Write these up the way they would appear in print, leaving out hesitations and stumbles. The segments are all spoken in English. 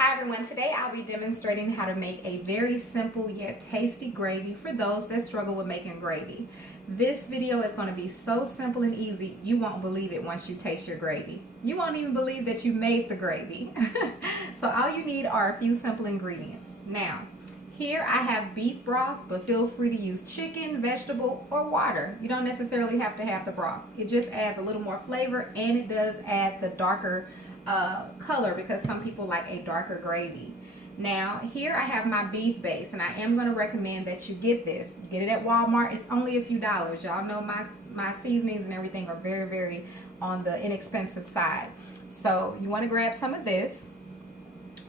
Hi everyone, today I'll be demonstrating how to make a very simple yet tasty gravy for those that struggle with making gravy. This video is going to be so simple and easy, you won't believe it once you taste your gravy. You won't even believe that you made the gravy. So all you need are a few simple ingredients. Now, here I have beef broth, but feel free to use chicken, vegetable, or water. You don't necessarily have to have the broth. It just adds a little more flavor, and it does add the darker color because some people like a darker gravy. Now here I have my beef base, and I am going to recommend that you get this. Get it at Walmart. It's only a few dollars. Y'all know my seasonings and everything are very on the inexpensive side. So you want to grab some of this.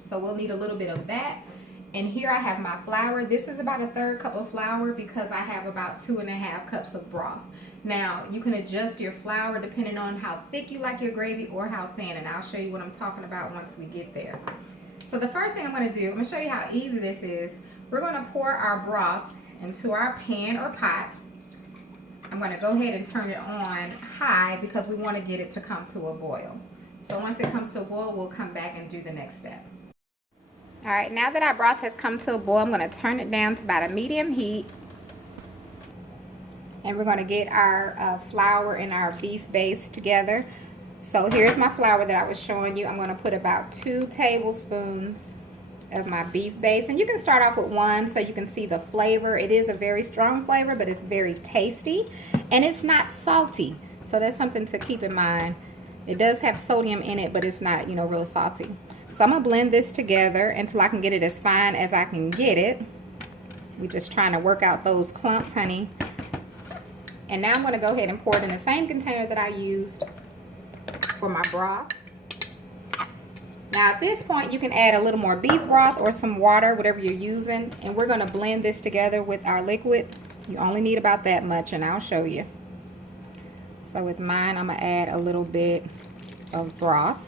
So we'll need a little bit of that. And here I have my flour. This is about a third cup of flour because I have about 2.5 cups of broth. Now, you can adjust your flour depending on how thick you like your gravy or how thin, and I'll show you what I'm talking about once we get there. So the first thing I'm going to do, I'm going to show you how easy this is. We're going to pour our broth into our pan or pot. I'm going to go ahead and turn it on high because we want to get it to come to a boil. So once it comes to a boil, we'll come back and do the next step. All right, now that our broth has come to a boil, I'm going to turn it down to about a medium heat. And we're going to get our flour and our beef base together. So here's my flour that I was showing you. I'm going to put about 2 tablespoons of my beef base. And you can start off with 1 so you can see the flavor. It is a very strong flavor, but it's very tasty. And it's not salty. So that's something to keep in mind. It does have sodium in it, but it's not, you know, real salty. So I'm going to blend this together until I can get it as fine as I can get it. We're just trying to work out those clumps, honey. And now I'm going to go ahead and pour it in the same container that I used for my broth. Now at this point, you can add a little more beef broth or some water, whatever you're using. And we're going to blend this together with our liquid. You only need about that much, and I'll show you. So with mine, I'm going to add a little bit of broth.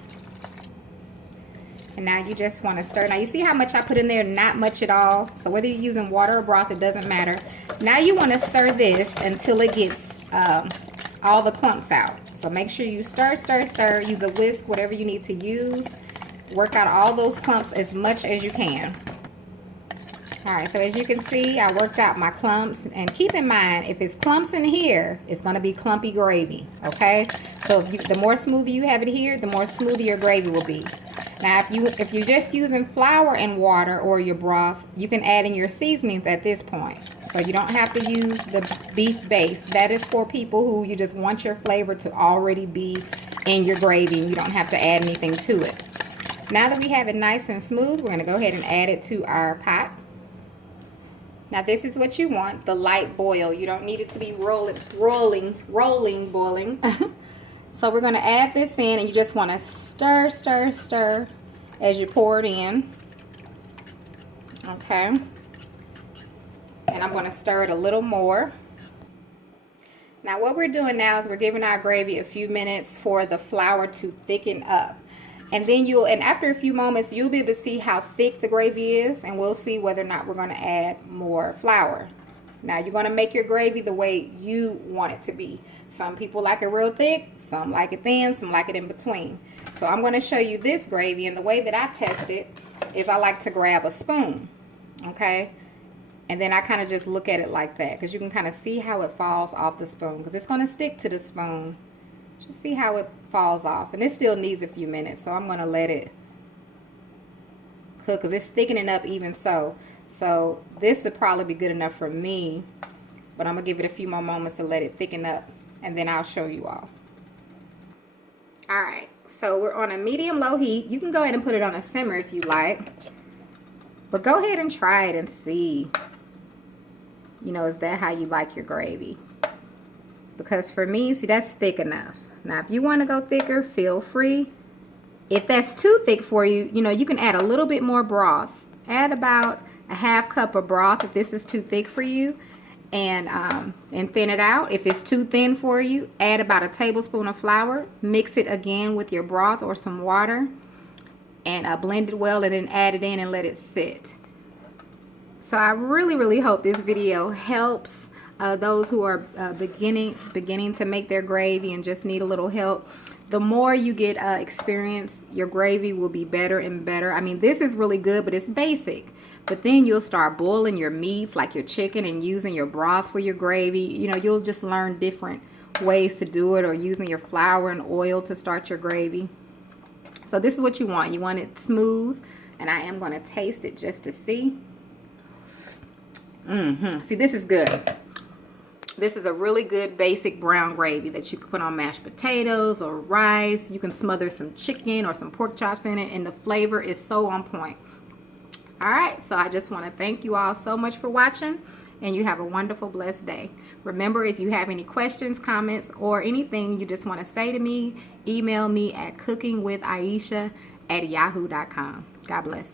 And now you just want to stir. Now you see how much I put in there? Not much at all. So whether you're using water or broth, it doesn't matter. Now you want to stir this until it gets all the clumps out. So make sure you stir. Use a whisk, whatever you need to use. Work out all those clumps as much as you can. All right, so as you can see, I worked out my clumps. And keep in mind, if it's clumps in here, it's going to be clumpy gravy, okay? So the more smooth you have it here, the more smoother your gravy will be. Now, if you're just using flour and water or your broth, you can add in your seasonings at this point. So you don't have to use the beef base. That is for people who you just want your flavor to already be in your gravy. You don't have to add anything to it. Now that we have it nice and smooth, we're going to go ahead and add it to our pot. Now this is what you want, the light boil. You don't need it to be rolling boiling. So we're going to add this in, and you just want to stir as you pour it in. Okay. And I'm going to stir it a little more. Now what we're doing now is we're giving our gravy a few minutes for the flour to thicken up. And then after a few moments, you'll be able to see how thick the gravy is, and we'll see whether or not we're going to add more flour. Now you're going to make your gravy the way you want it to be. Some people like it real thick, some like it thin, some like it in between. So I'm going to show you this gravy, and the way that I test it is I like to grab a spoon, okay? And then I kind of just look at it like that, because you can kind of see how it falls off the spoon, because it's going to stick to the spoon. Just see how it falls off. And it still needs a few minutes, so I'm going to let it cook because it's thickening up even so. So this would probably be good enough for me, but I'm going to give it a few more moments to let it thicken up, and then I'll show you all. Alright, so we're on a medium-low heat. You can go ahead and put it on a simmer if you like, but go ahead and try it and see, you know, is that how you like your gravy? Because for me, see, that's thick enough. Now, if you want to go thicker, feel free. If that's too thick for you, you know, you can add a little bit more broth. Add about a half cup of broth if this is too thick for you, and thin it out. If it's too thin for you, add about a tablespoon of flour. Mix it again with your broth or some water, and blend it well, and then add it in and let it sit. So I really hope this video helps those who are beginning to make their gravy and just need a little help. the more you get experience, your gravy will be better and better. I mean, this is really good, but it's basic. But then you'll start boiling your meats like your chicken and using your broth for your gravy. You know, you'll just learn different ways to do it, or using your flour and oil to start your gravy. So this is what you want. You want it smooth, and I am going to taste it just to see. See, this is good. This is a really good basic brown gravy that you can put on mashed potatoes or rice. You can smother some chicken or some pork chops in it, and the flavor is so on point. All right, so I just want to thank you all so much for watching, and you have a wonderful, blessed day. Remember, if you have any questions, comments, or anything you just want to say to me, email me at cookingwithaisha@yahoo.com. God bless.